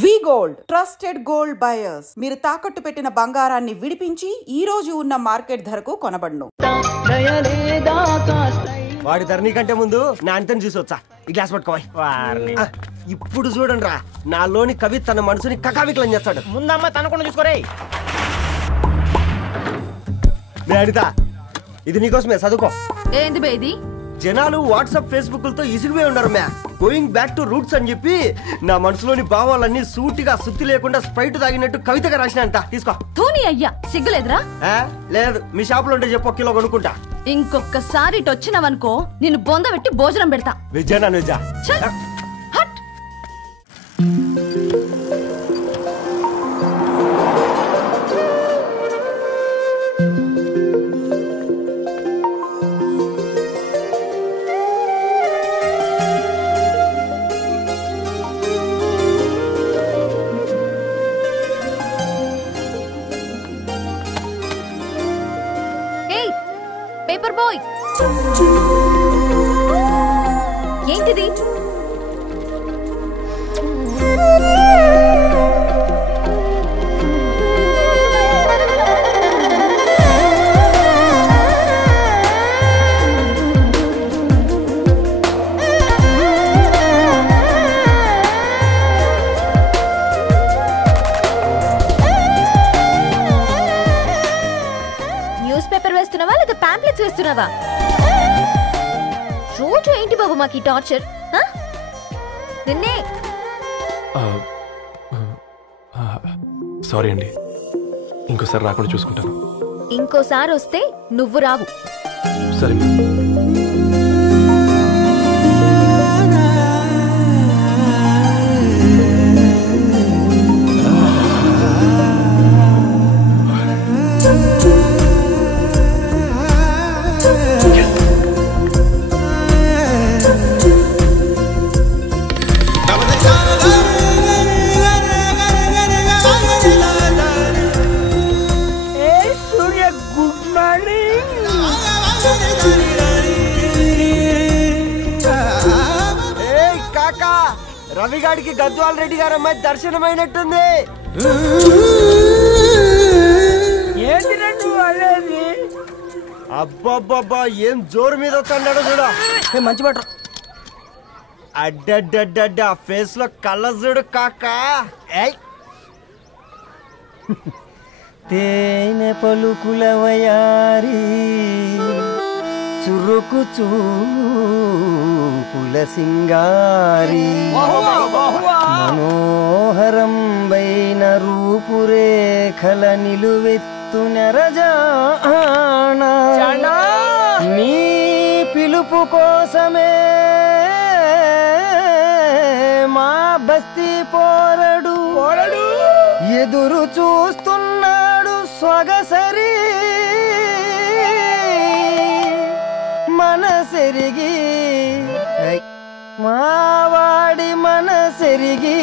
వి gold trusted gold buyers మీరు తాకట్టు పెట్టిన బంగారాన్ని విడిపించి ఈ రోజు ఉన్న మార్కెట్ ధరకు కొనబడును. వాడి ధరణి కంటే ముందు నా అంతని చూసొచ్చా ఈ గ్లాస్ పట్టుకోవాలి. ఇప్పుడు చూడండి రా నాలోని కవి తన మనసుని కకావికలం చేస్తాడు. ముందమ్మ తనకుండా చూసుకోరే. అనిత ఇది నీకోసమే చదువుకో. ఏంది బేది? జనాలు వాట్సాప్ ఫేస్బుక్లతో ఇసిగిపోయి ఉన్నారు మ్యా. గోయింగ్ బ్యాక్ టు రూట్స్ అని చెప్పి నా మనసులోని భావాలన్నీ సూటిగా సుత్తి లేకుండా స్ప్రైట్ తాగినట్టు కవితగా రాసిన అంట. తీసుకో. తూని అయ్యా సిగ్గులేదురా? లేదు మీ షాప్ లో ఉంటే చెప్పు, 1 కిలో కొనుక్కుంటా. ఇంకొకసారి ఇటు వచ్చినావనుకో నిన్ను బొంద పెట్టి భోజనం పెడతా. వెజ్జా నాన్ వెజ్జా? హట్. పేపర్ బాయ్ ఏంటిది? న్యూస్ పేపర్ వేస్తున్నావా లేదా పాంప్లెట్స్ వేస్తున్నావా? రోజు ఏంటి బాబు మాకు ఈ టార్చర్? నిన్నే సారీ అండి, ఇంకోసారి రాకుండా చూసుకుంటాను. ఇంకోసారి వస్తే నువ్వు రావు. సరే. రవిగాడికి గద్వాల్ రెడ్డి గారు అమ్మాయి దర్శనమైనట్టుంది. అబ్బాబ్బా ఏం జోరు మీద వస్తున్నాడో చూడ. మంచి బట్ట అడ్డడ్డడ్డ ఫేస్ లో కళ్ళ చూడు కాకా. తేనె పలుకుల వయారి చురుకు చూపుల సింగారి మనోహరం బైన రూపురేఖల నిలువెత్తు నెరజానా నీ పిలుపు కోసమే మా బస్తీ పోరడు ఎదురు చూస్తున్నాడు స్వగసరి మనసెరిగి మావాడి మనసెరిగి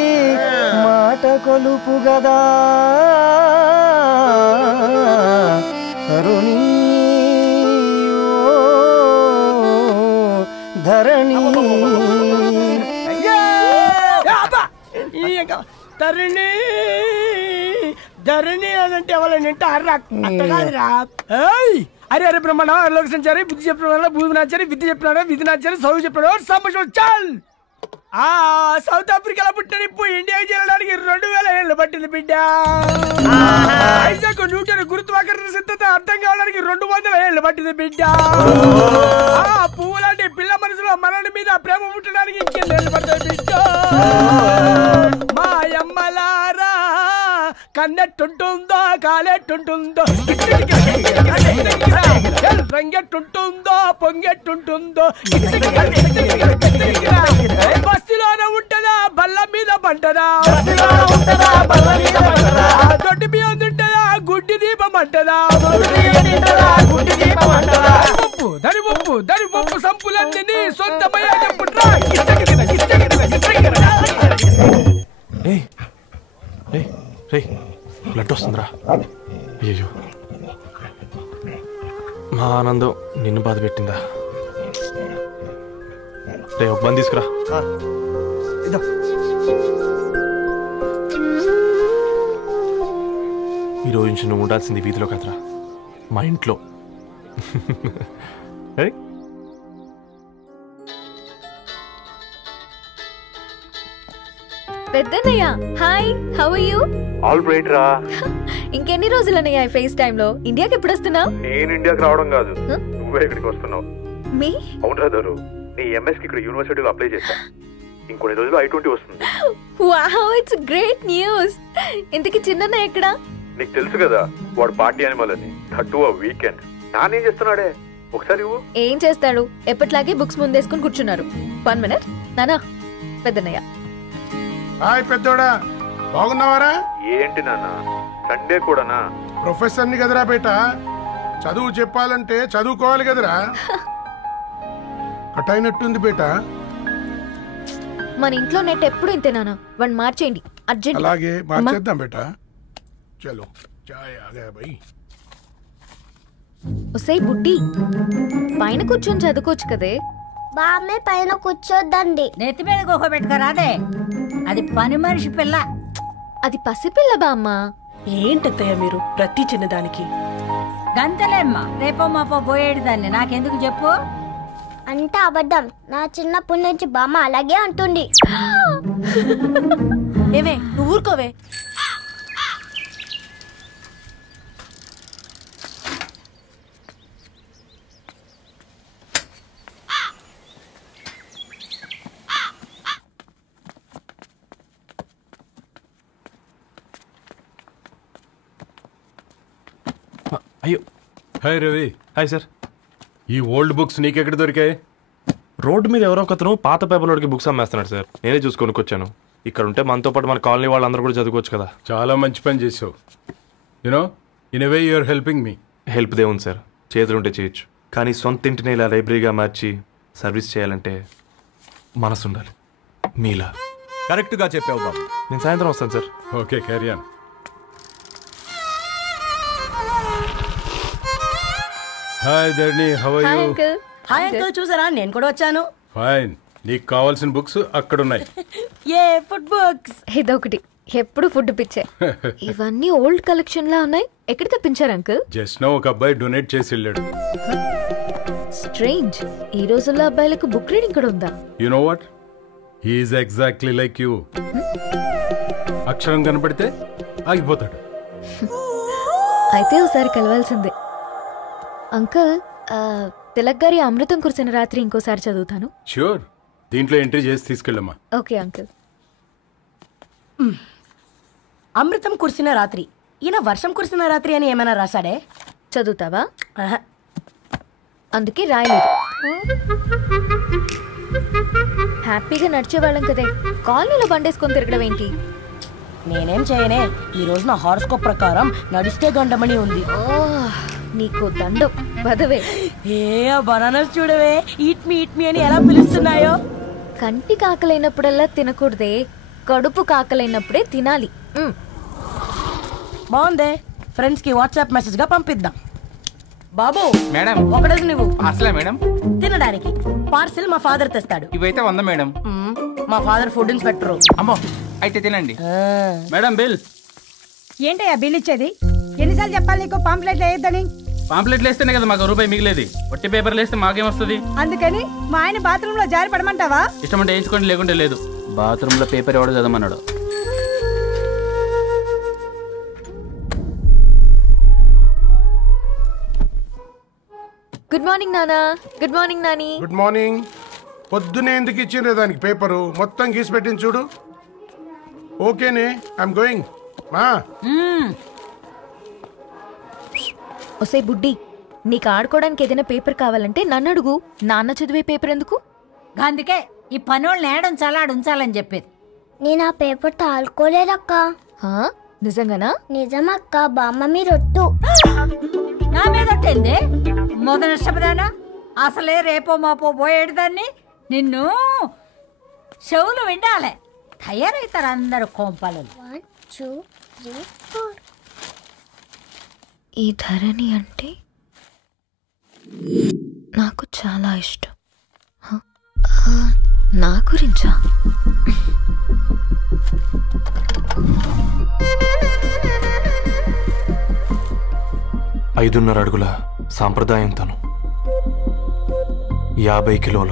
మాట కొలుపు గదా తరుణి ధరణి తరుణి ధరణి అదంటే ఎవరైనా అట్టగాదిరా. అరే అరే బ్రహ్మణ లోక సంచారి బుద్ధి చెప్పిన భూమి నాచారి విద్య చెప్పినాడు విధి నాచారి చదువు చెప్పినాడు సంభాషణ చాల్. సౌత్ ఆఫ్రికాలో పుట్టిన ఇప్పుడు ఇండియాకి చేరడానికి 2000 ఏళ్ళు పట్టింది బిడ్డ. ఐజాక్ న్యూటన్ గురుత్వాకర్షణ సిద్ధత అర్థం కావడానికి 200 ఏళ్ళు పట్టింది బిడ్డ. పువ్వు లాంటి పిల్ల మనసులో మనని మీద ప్రేమ పుట్టడానికి ఇంకేళ్ళు పడుతుంది బిడ్డ. మా అమ్మలారా కన్నెట్టుంటుందో కాలెట్టుంటుందో రంగెట్టుంటుందో పొంగెట్టుంటుందో బస్తిలోనే ఉంటదా బల్ల మీద పంటదా దొడ్డి బియ్యం తింటదా గుడ్డి దీపం అంటదా దరి పప్పు సంపులన్నీ సొంతమయ్యా చెప్పుట్రా. బ్లడ్ వస్తుందిరా. అయ్యో మా ఆనందం నిన్ను బాధ పెట్టిందా? రే ఒక బంద్ తీసుకురా. ఈ రోజు నుంచి నువ్వు ఉండాల్సింది వీధిలో కదరా, మా ఇంట్లో. పెద్దన్నయ్య hi, how are you? All right రా. ఇంకెన్ని రోజులన్నయ్య ఈ ఫేస్ టైమ్ లో? ఇండియాకి ఎప్పుడు వస్తున్నావు? నేను ఇండియాకి రావడం కాదు, నువ్వే ఇక్కడికి వస్తున్నావు. మీ అవును రాదారు, నీ ఎంఎస్ కి ఇక్కడ యూనివర్సిటీలో అప్లై చేశా. ఇంకొన్ని రోజులు I-20 వస్తుంది. Wow, it's great news. ఇంతకి చిన్నన్నయ్య ఎక్కడ? నీకు తెలుసు కదా వాడు పార్టీ అనిమల్ అని, థర్టూ ఆ వీకెండ్. నానేం చేస్తున్నాడే ఒకసారి ఇవ్వు. ఏం చేస్తాడు, ఎప్పటిలాగే బుక్స్ ముందేసుకుని కూర్చున్నారు. 1 minute నానా. పెద్దన్నయ్య హాయ్ పెద్దోడా, బాగున్నావారా? ఏంటి నాన్న సండే కూడానా? ప్రొఫెసర్ని కదరా బేట, చదువు చెప్పాలంటే చదువుకోవాలి కదరా. కట్ అయినట్టుంది బేట. మన ఇంట్లో నెట్ ఎప్పుడు ఇంతే నానా, వన్ మార్చేయండి అర్జెంట్. అలాగే మార్చేద్దాం బేట. చలో చాయ్ ఆగా భయ్. ఒసేయ్ బుడ్డి, పైన కూర్చొని చదువుకోవచ్చు కదే. బామ్మే పైన కూర్చోద్దండి. నెత్తి మీద గుహ పెట్టుకోరాదే, అది పని మనిషి పిల్ల. అది పసిపిల్ల బామ్మ. ఏంటత్తయ్య మీరు ప్రతి చిన్నదానికి? గంతలేమ్మా, రేపో మాపో పోయేడు దాన్ని నాకెందుకు చెప్పు? అంటే అబద్ధం. నా చిన్నప్పటి నుంచి బామ్మ అలాగే అంటుంది. ఏవే నువ్వు ఊరుకోవే. అయ్యో. హాయ్ రవి. Hi sir. ఈ ఓల్డ్ బుక్స్ నీకెక్కడ దొరికాయి? రోడ్డు మీద ఎవరో ఒకతను పాత పేపర్లోకి బుక్స్ అమ్మేస్తున్నాడు సార్, నేనే చూసుకొని వచ్చాను. ఇక్కడ ఉంటే మనతో పాటు మన కాలనీ వాళ్ళందరూ కూడా చదువుకోవచ్చు కదా. చాలా మంచి పని చేసావు. You know in a way you are helping me. Help దేవుంది సార్, చేతులుంటే చేయొచ్చు. కానీ సొంత ఇంటిని ఇలా లైబ్రరీగా మార్చి సర్వీస్ చేయాలంటే మనసు ఉండాలి. మీలా. కరెక్ట్గా చెప్పావు బాబు. నేను సాయంత్రం వస్తాను sir. Okay carry on. Hi Dharni, how are you? Hi uncle, చూసారా నేను కూడా వచ్చాను. ఫైన్. నీకు కావాల్సిన బుక్స్ అక్కడ ఉన్నాయి. ఏ ఫుడ్ బుక్స్? ఇదొకటి, ఎప్పుడు ఫుడ్ పిచ్చే. ఇవన్నీ ఓల్డ్ కలెక్షన్ లా ఉన్నాయి. ఎక్కడ తెప్పించారు అంకుల్? జస్ట్ నో ఒక అబ్బాయి డొనేట్ చేసి వెళ్ళాడు. స్ట్రేంజ్, ఈ రోజుల్లో అబ్బాయిలకు బుక్ రీడింగ్ కూడా ఉందా? You know what, he is exactly like you. అక్షరం కనపడితే ఆగిపోతాడు. అయితే ఒకసారి కలవాల్సిందే. అంకుల్, తిలక్ గారి అమృతం కురిసిన రాత్రి ఇంకోసారి చదువుతాను. ష్యూర్, దీంట్లో ఎంట్రీ చేసి తీసుకెళ్ళమ్మా. Okay uncle. అమృతం కురిసిన రాత్రి, ఈయన వర్షం కురిసిన రాత్రి అని ఏమైనా రాశాడే? చదువుతావా? అందుకే రాయలేదు. హ్యాపీగా నడిచేవాళ్ళం కదే, కాలనీలో బండేసుకొని తిరగడం ఏంటి? నేనేం చేయనే, ఈ రోజు నా హారోస్కోప్ ప్రకారం నడిస్తే గండమని ఉంది. నీకు దండం పదవే. ఏ బనానాస్ చూడవే, ఈట్ మీ అని ఎలా పిలుస్తున్నాయో. కంటి కాకలైనప్పుడల్లా తినకూడదే, కడుపు కాకలైనప్పుడే తినాలి. బాగుందే, ఫ్రెండ్స్ కి వాట్సాప్ మెసేజ్ గా పంపిద్దాం. బాబు మేడం, ఒకడేసి నువ్వు అసలే మేడం తినడానికి పార్సిల్ మా ఫాదర్ తెస్తాడు. ఇవైతే 100 మేడం. మా ఫాదర్ ఫుడ్ ఇన్స్పెక్టర్. అమ్మో, అయితే తినండి మేడం. బిల్ ఏంటయ్యా బిల్ ఇచ్చేది? ఎన్నిసార్లు చెప్పాలి నీకు పాంప్లెట్లు వేయొద్దని? పాంప్లెట్లు వేస్తేనే కదా మాకు రూపాయి మిగిలేది. వట్టి పేపర్లు వేస్తే మాకేమొస్తుంది? అందుకని మా ఆయన బాత్రూమ్ లో జారి పడమంటావా? ఇష్టం అంటే వేయించుకోండి, లేకుంటే లేదు. బాత్రూమ్ లో పేపర్ ఎవడో చదవమన్నాడు. గుడ్ మార్నింగ్ నానా. Good morning Nani. Good morning. పొద్దునే ఎందుకు ఇచ్చిండ్రే దానికి పేపరు? మొత్తం గీసి పెట్టింది చూడు. ఓకేనే, ఐఎమ్ గోయింగ్. మా ఒసే బుడ్డి, నీకు ఆడుకోవడానికి ఏదైనా పేపర్ కావాలంటే నన్ను అడుగు. నాన్న చదివే పేపర్ ఎందుకు? అందుకే ఈ పనోళ్ళని ఏడుంచాలా ఉంచాలని చెప్పేది. నేను ఆ పేపర్ తాలుకోలేదక్క. నిజంగానా? నిజమక్క, బామ్మ మీరొట్టు. నా మీద ఒట్టేంది మొదటి నష్టపదానా? అసలే రేపో మాపో పోయేడు దాన్ని. నిన్ను చెవులు విండాలే, తయారవుతారు అందరు కోంపాలు. 1 2 3 4. ఈ ధరణి అంటే నాకు చాలా ఇష్టం. నా గురించా? 5.5 అడుగుల సాంప్రదాయం తను, 50 కిలోల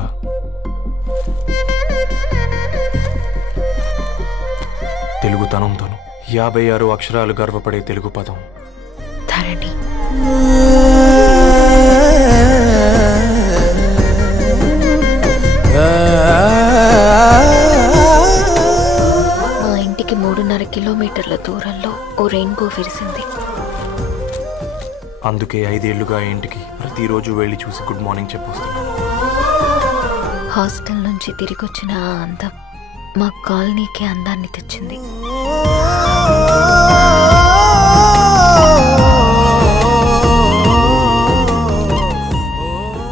తెలుగుతనం తను, 56 అక్షరాలు గర్వపడే తెలుగు పదం ధరణి. మా ఇంటికి 3.5 కిలోమీటర్ల దూరంలో ఓ రెయిన్బో విరిసింది. అందుకే 5 ఏళ్లుగా ఇంటికి ప్రతిరోజు వెళ్ళి చూసి గుడ్ మార్నింగ్ చెప్పొస్తున్నాను. హాస్టల్ నుంచి తిరిగొచ్చిన ఆ అందం మా కాలనీకి అందాన్ని తెచ్చింది.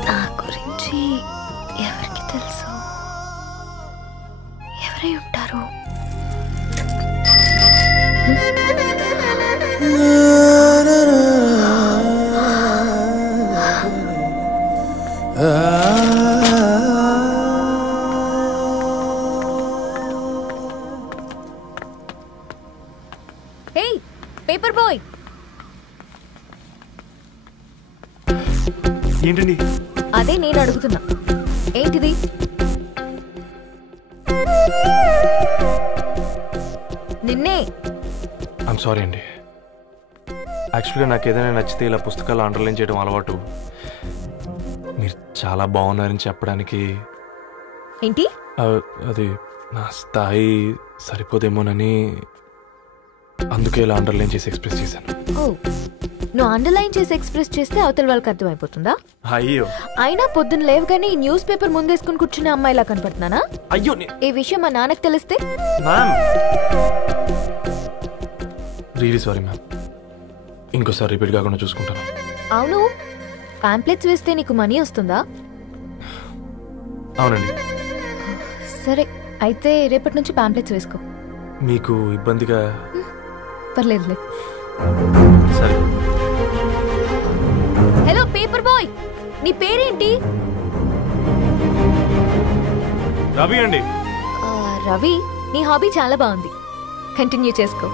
నా గురించి ఎవరికి తెలుసు? ఎవరై ఉంటారు? Hey, paper boy. ఏంటండి? అదే నేను అడుగుతున్నా, ఏంటిది? నిన్నే. ఐమ్ సారీ అండి. యాక్చువల్గా నాకు ఏదైనా నచ్చితే ఇలా పుస్తకాలు అండర్లైన్ చేయడం అలవాటు. మీరు చాలా బాగున్నారని చెప్పడానికి. ఏంటి? అది నా స్థాయి సరిపోదేమోనని అందుకే ఇలా అండర్లైన్ చేసి ఎక్స్ప్రెస్ చేశాను. ఓ, నువ్వు అండర్లైన్ చేసి ఎక్స్ప్రెస్ చేస్తే అవతల వాళ్ళకి అర్థమైపోతుందా? అయ్యో, అయినా పొద్దున్న లేవగానే ఈ న్యూస్ పేపర్ ముందేసుకుని కూర్చునే అమ్మాయిలా కనపడుతున్నానా? అయ్యో, ఈ విషయం మా నాన్నకు తెలిస్తే? Ma'am, really sorry ma'am. ఇంకోసారి రిపీట్ కాకుండా చూసుకుంటాను. అవును, పాంప్లెట్స్ వేస్తే నీకు మనీ వస్తుందా? అవునండి. సరే, అయితే రేపటి నుంచి పాంప్లెట్స్ వేసుకో. మీకు ఇబ్బందిగా? పర్లేదులే. సరే. హలో పేపర్ బాయ్, నీ పేరేంటి? రవి అండి. రవి, నీ హాబీ చాలా బాగుంది, కంటిన్యూ చేసుకో.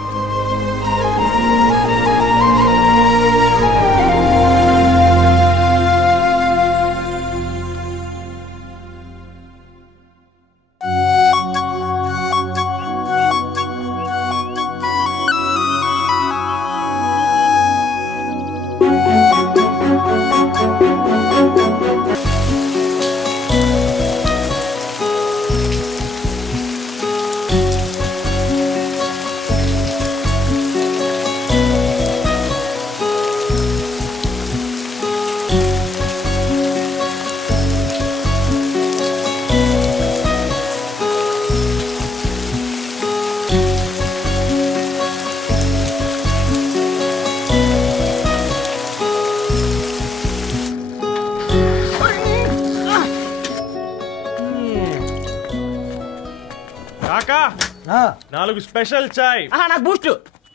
నాలుగు స్పెషల్ చాయ్. నాకు బూస్ట్.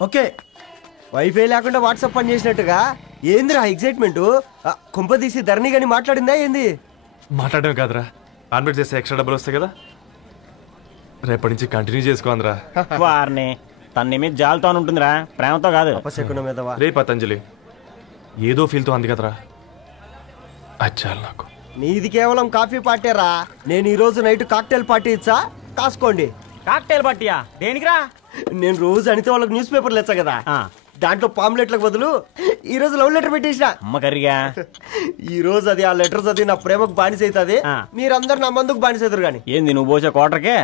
ఓకే, వైఫై లేకుండా వాట్సాప్ పని చేసినట్టుగా ఏందిరా ఎగ్జైట్మెంట్? కుంప తీసి ధరణి గాని మాట్లాడిందా ఏంది? మాట్లాడడం కాదురా, కాన్వర్ట్ చేస్తే ఎక్స్ట్రా డబ్బులు వస్తాయి కదా, రేపటి నుంచి కంటిన్యూ చేసుకోందిరా. వారిని తన మీద జాలతో ఉంటుందిరా, ప్రేమతో కాదు. రే పతంజలి, ఏదో ఫీల్తో అంది కదరా, అచ్చాలి నాకు. నీది కేవలం కాఫీ పార్టీరా. నేను ఈ రోజు నైట్ కాక్టైల్ పార్టీ ఇచ్చా, కాసుకోండి. కాక్టైల్ పార్టీయా? దేనికిరా? నేను రోజు అనితే వాళ్ళకి న్యూస్ పేపర్లు ఇచ్చా కదా, దాంట్లో పాంప్లెట్లకు బదులు ఈ రోజు లవ్ లెటర్ పెట్టేసిన. అమ్మకరిగా ఈ రోజు అది ఆ లెటర్ చదివి నా ప్రేమకు బానిస అవుతుంది, మీరందరు నా మందుకు బానిస అవుతారు. కానీ ఏంది నువ్వు పోసే కోటర్కే?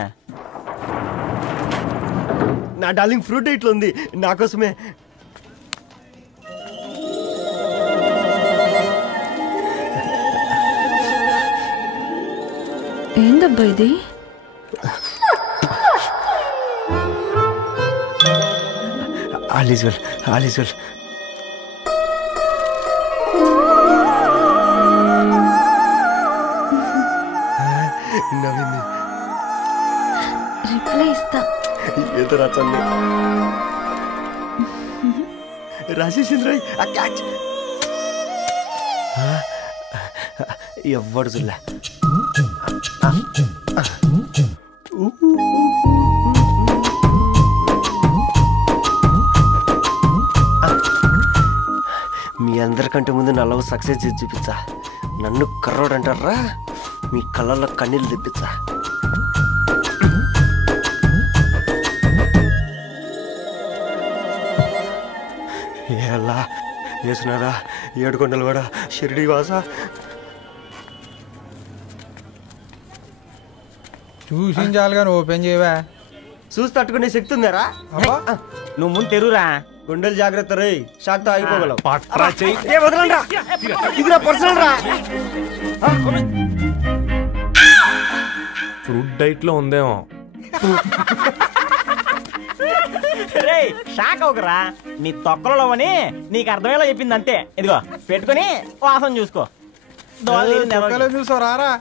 నా డార్లింగ్ ఫ్రూట్ ఇట్లా ఉంది నా కోసమే. ఏందబ్బా ఇది? All is well, all is well. నవ్వింది. రిప్లై ఇస్తా. ఏదో రాచండి రాజేసింద్ర క్యాచ్. ఎవ్వడు చూడలే. మీ మీ అందరికంటే ముందు నా లవ్ సక్సెస్ చేసి చూపించా. నన్ను కర్రోడు అంటారా, మీ కళ్ళల్లో కన్నీళ్ళు తెప్పించా. ఎలా వేసినారా ఏడుకొండలు కూడా షిరిడి వాస. చూసించాలి కానీ ఓపెన్ చేయవా? చూసి తట్టుకునే శక్తి ఉందారా? నువ్వు ముందు తెరురా. గుండెలు జాగ్రత్త రే, షాక్ తో ఆగిపోగలవు. ఇది నా పర్సనల్ రా. ఫ్రూట్ డైట్ లో ఉందేమో. రే షాక్ అవకరా, నీ తొక్కలలో అని నీకు అర్థమయ్యేలా చెప్పింది అంతే. ఇదిగో పెట్టుకుని వాసన చూసుకో. చూసావు రారా?